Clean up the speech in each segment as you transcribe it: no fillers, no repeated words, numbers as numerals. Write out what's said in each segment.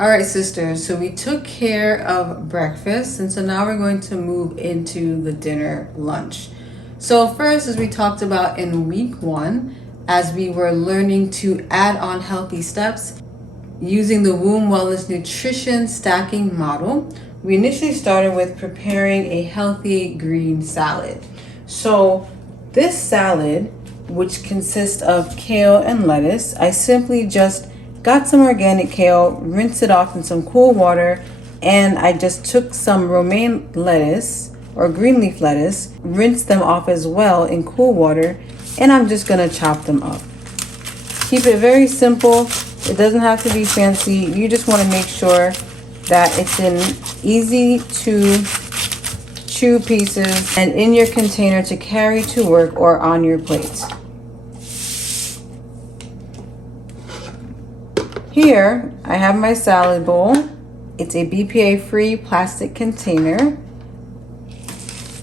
All right, sisters, so we took care of breakfast, and so now we're going to move into the dinner lunch. So first, as we talked about in week 1, as we were learning to add on healthy steps using the Womb Wellness Nutrition Stacking Model, we initially started with preparing a healthy green salad. So this salad, which consists of kale and lettuce, I simply just got some organic kale, rinsed it off in some cool water, and I just took some romaine lettuce or green leaf lettuce, rinsed them off as well in cool water, and I'm just gonna chop them up. Keep it very simple. It doesn't have to be fancy. You just wanna make sure that it's in easy to chew pieces and in your container to carry to work or on your plate. Here, I have my salad bowl. It's a BPA-free plastic container.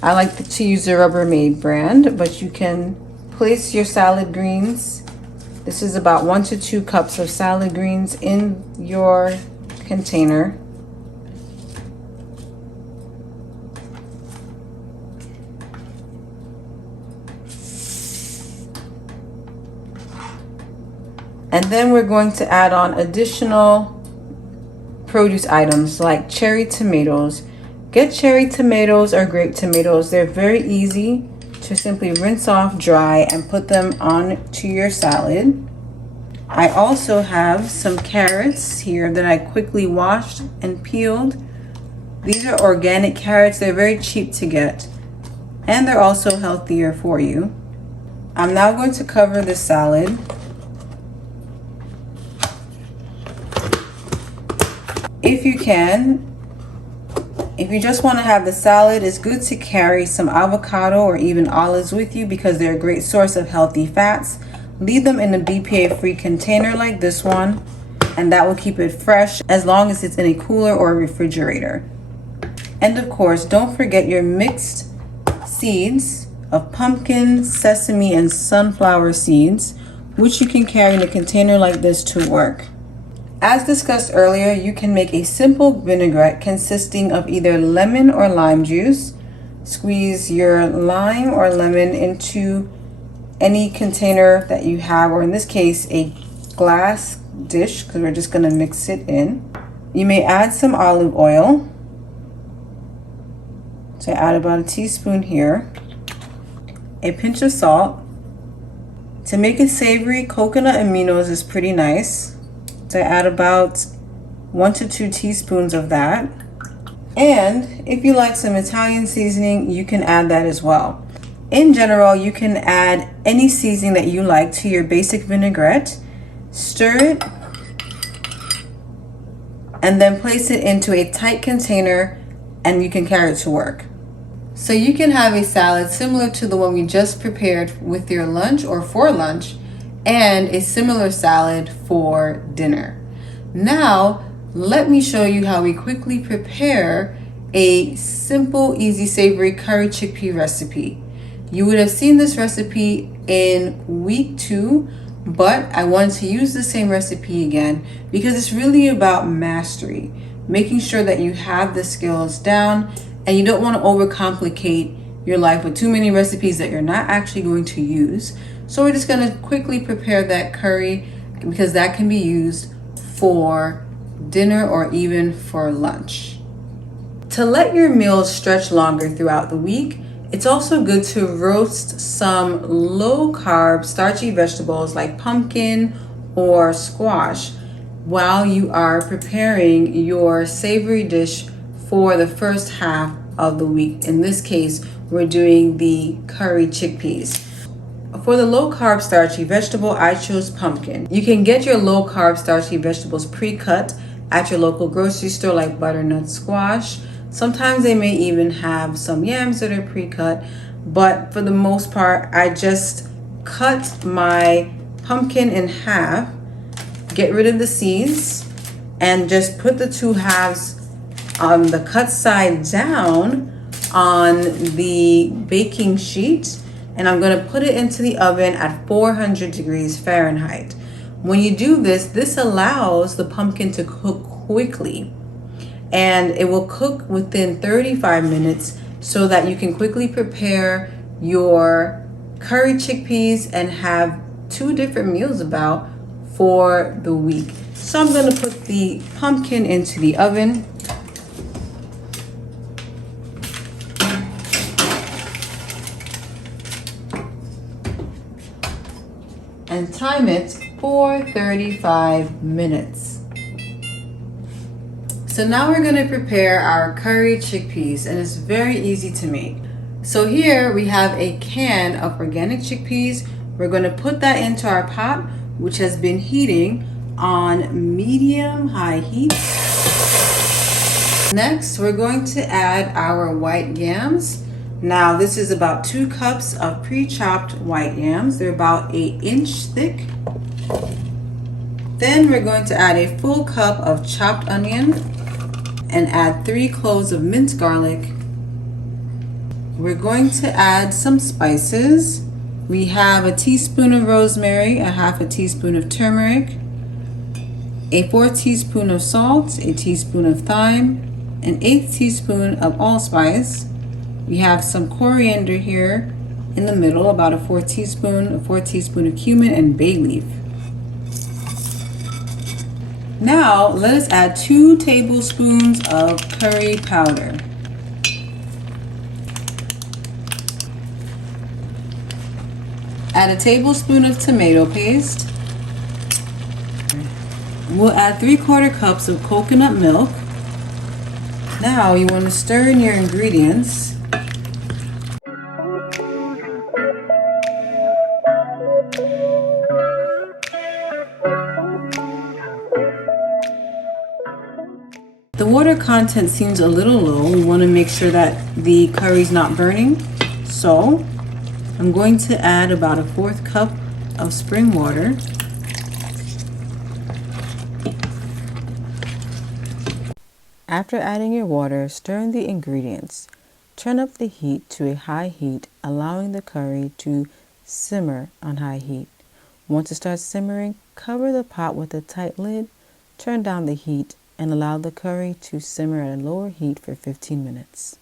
I like to use the Rubbermaid brand, but you can place your salad greens. This is about 1 to 2 cups of salad greens in your container. And then we're going to add on additional produce items like cherry tomatoes. Get cherry tomatoes or grape tomatoes. They're very easy to simply rinse off dry and put them onto your salad. I also have some carrots here that I quickly washed and peeled. These are organic carrots. They're very cheap to get, and they're also healthier for you. I'm now going to cover the salad. If you can, if you just want to have the salad, it's good to carry some avocado or even olives with you because they're a great source of healthy fats. Leave them in a BPA-free container like this one, and that will keep it fresh as long as it's in a cooler or refrigerator. And of course, don't forget your mixed seeds of pumpkin, sesame, and sunflower seeds, which you can carry in a container like this to work. As discussed earlier, you can make a simple vinaigrette consisting of either lemon or lime juice. Squeeze your lime or lemon into any container that you have, or in this case, a glass dish, because we're just going to mix it in. You may add some olive oil. So add about a teaspoon here. A pinch of salt. To make it savory, coconut aminos is pretty nice. So add about 1 to 2 teaspoons of that. And if you like some Italian seasoning, you can add that as well. In general, you can add any seasoning that you like to your basic vinaigrette. Stir it and then place it into a tight container and you can carry it to work. So you can have a salad similar to the one we just prepared with your lunch or for lunch, and a similar salad for dinner. Now, let me show you how we quickly prepare a simple, easy, savory curry chickpea recipe. You would have seen this recipe in week 2, but I wanted to use the same recipe again because it's really about mastery, making sure that you have the skills down and you don't want to overcomplicate your life with too many recipes that you're not actually going to use. So we're just going to quickly prepare that curry because that can be used for dinner or even for lunch. To let your meals stretch longer throughout the week, it's also good to roast some low-carb starchy vegetables like pumpkin or squash while you are preparing your savory dish for the first half of the week. In this case, we're doing the curry chickpeas. For the low-carb starchy vegetable, I chose pumpkin. You can get your low-carb starchy vegetables pre-cut at your local grocery store like butternut squash. Sometimes they may even have some yams that are pre-cut, but for the most part, I just cut my pumpkin in half, get rid of the seeds, and just put the 2 halves on the cut side down on the baking sheet, and I'm going to put it into the oven at 400 degrees Fahrenheit. When you do this, this allows the pumpkin to cook quickly, and it will cook within 35 minutes so that you can quickly prepare your curry chickpeas and have 2 different meals about for the week. So I'm going to put the pumpkin into the oven. And time it for 35 minutes. So now we're going to prepare our curry chickpeas, and it's very easy to make. So here we have a can of organic chickpeas. We're going to put that into our pot, which has been heating on medium-high heat. Next, we're going to add our white yams. Now, this is about 2 cups of pre-chopped white yams. They're about 1 inch thick. Then we're going to add a full cup of chopped onion and add 3 cloves of minced garlic. We're going to add some spices. We have a teaspoon of rosemary, a half a teaspoon of turmeric, a 4 teaspoon of salt, a teaspoon of thyme, an 1/8 teaspoon of allspice. We have some coriander here in the middle, about a 4 teaspoon of cumin, and bay leaf. Now let us add 2 tablespoons of curry powder. Add a tablespoon of tomato paste. We'll add 3/4 cups of coconut milk. Now you want to stir in your ingredients. The water content seems a little low. We want to make sure that the curry's not burning. So I'm going to add about a 1/4 cup of spring water. After adding your water, stir in the ingredients. Turn up the heat to a high heat, allowing the curry to simmer on high heat. Once it starts simmering, cover the pot with a tight lid, turn down the heat, and allow the curry to simmer at a lower heat for 15 minutes.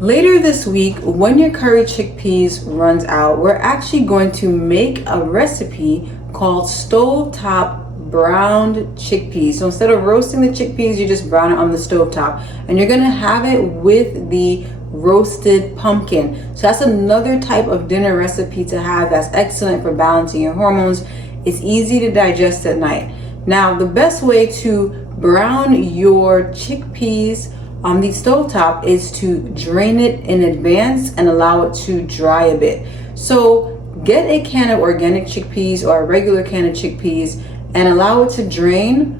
Later this week, when your curry chickpeas runs out, we're actually going to make a recipe called stovetop browned chickpeas. So instead of roasting the chickpeas, you just brown it on the stovetop, and you're gonna have it with the roasted pumpkin. So that's another type of dinner recipe to have that's excellent for balancing your hormones. It's easy to digest at night. Now, the best way to brown your chickpeas on the stovetop is to drain it in advance and allow it to dry a bit. So get a can of organic chickpeas or a regular can of chickpeas and allow it to drain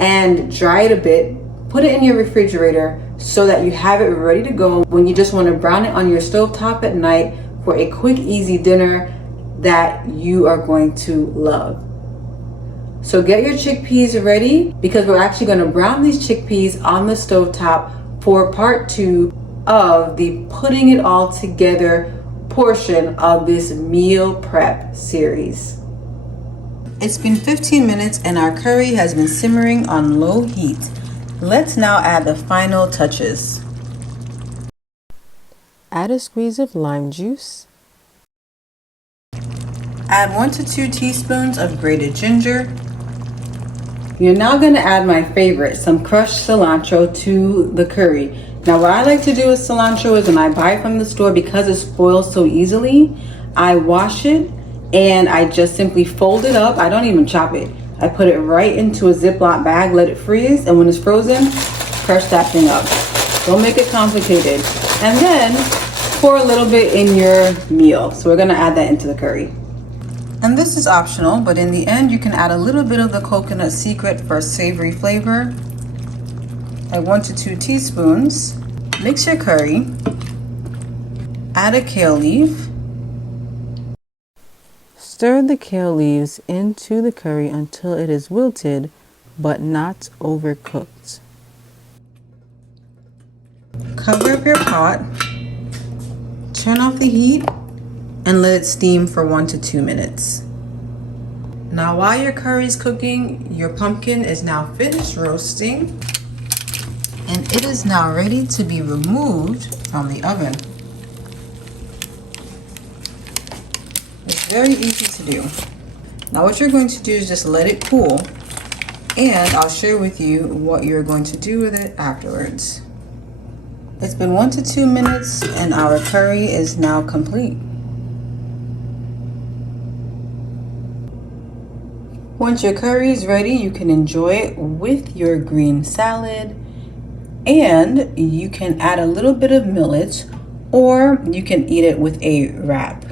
and dry it a bit. Put it in your refrigerator so that you have it ready to go when you just want to brown it on your stovetop at night for a quick, easy dinner that you are going to love. So get your chickpeas ready, because we're actually going to brown these chickpeas on the stovetop for part 2 of the putting it all together portion of this meal prep series. It's been 15 minutes and our curry has been simmering on low heat. Let's now add the final touches. Add a squeeze of lime juice. Add 1 to 2 teaspoons of grated ginger. You're now going to add my favorite, some crushed cilantro to the curry. Now what I like to do with cilantro is when I buy it from the store, because it spoils so easily, I wash it and I just simply fold it up. I don't even chop it. I put it right into a Ziploc bag, let it freeze, and when it's frozen, crush that thing up. Don't make it complicated. And then pour a little bit in your meal. So we're going to add that into the curry. And this is optional, but in the end you can add a little bit of the coconut secret for savory flavor. Like 1 to 2 teaspoons. Mix your curry. Add a kale leaf. Stir the kale leaves into the curry until it is wilted but not overcooked. Cover up your pot. Turn off the heat and let it steam for 1 to 2 minutes. Now while your curry is cooking, your pumpkin is now finished roasting and it is now ready to be removed from the oven. It's very easy to do. Now what you're going to do is just let it cool, and I'll share with you what you're going to do with it afterwards. It's been 1 to 2 minutes and our curry is now complete. Once your curry is ready, you can enjoy it with your green salad, and you can add a little bit of millet, or you can eat it with a wrap.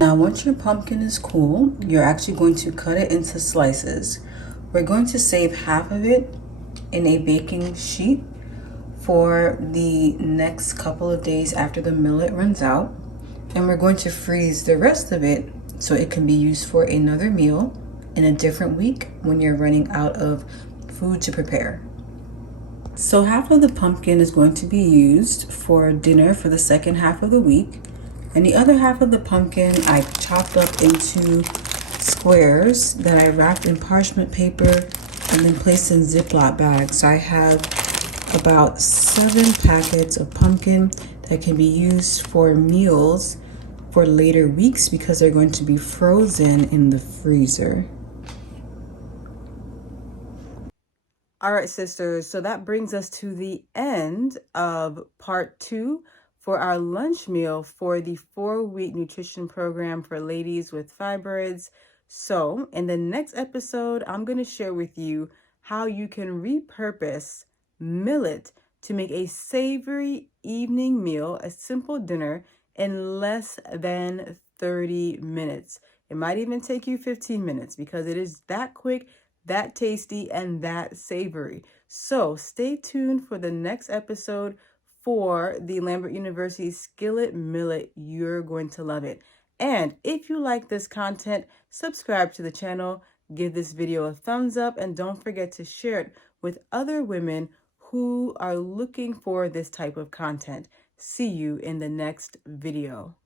Now, once your pumpkin is cool, you're actually going to cut it into slices. We're going to save half of it in a baking sheet for the next couple of days after the millet runs out, and we're going to freeze the rest of it so it can be used for another meal in a different week when you're running out of food to prepare. So half of the pumpkin is going to be used for dinner for the second half of the week, and the other half of the pumpkin I chopped up into squares that I wrapped in parchment paper and then placed in Ziploc bags. So I have about 7 packets of pumpkin that can be used for meals for later weeks because they're going to be frozen in the freezer. All right, sisters, so that brings us to the end of part 2 for our lunch meal for the 4-week nutrition program for ladies with fibroids. So in the next episode, I'm going to share with you how you can repurpose millet to make a savory evening meal, a simple dinner, in less than 30 minutes. It might even take you 15 minutes because it is that quick, that tasty, and that savory. So stay tuned for the next episode for the Lambert University Skillet Millet. You're going to love it. And if you like this content, subscribe to the channel, give this video a thumbs up, and don't forget to share it with other women who are looking for this type of content. See you in the next video.